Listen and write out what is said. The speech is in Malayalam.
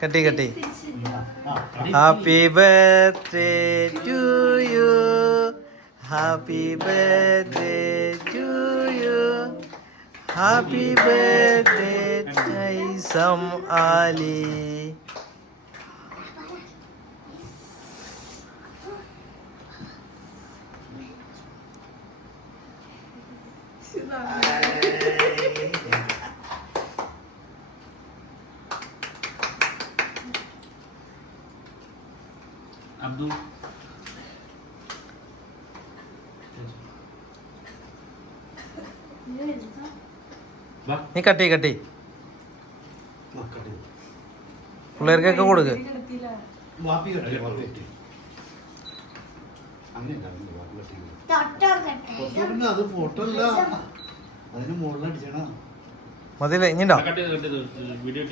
കട്ടി കട്ടി. Happy birthday to you, happy birthday to you, happy birthday Haisam Ali. Abdu നീ കട്ടി കട്ടി പിള്ളേർക്കൊക്കെ കൊടുക്ക്. അത് ഫോട്ടോ അല്ല, അതിന് മുകളിലടിച്ചണ മതിയല്ലേ? ഇനിയുണ്ടോ? വീഡിയോ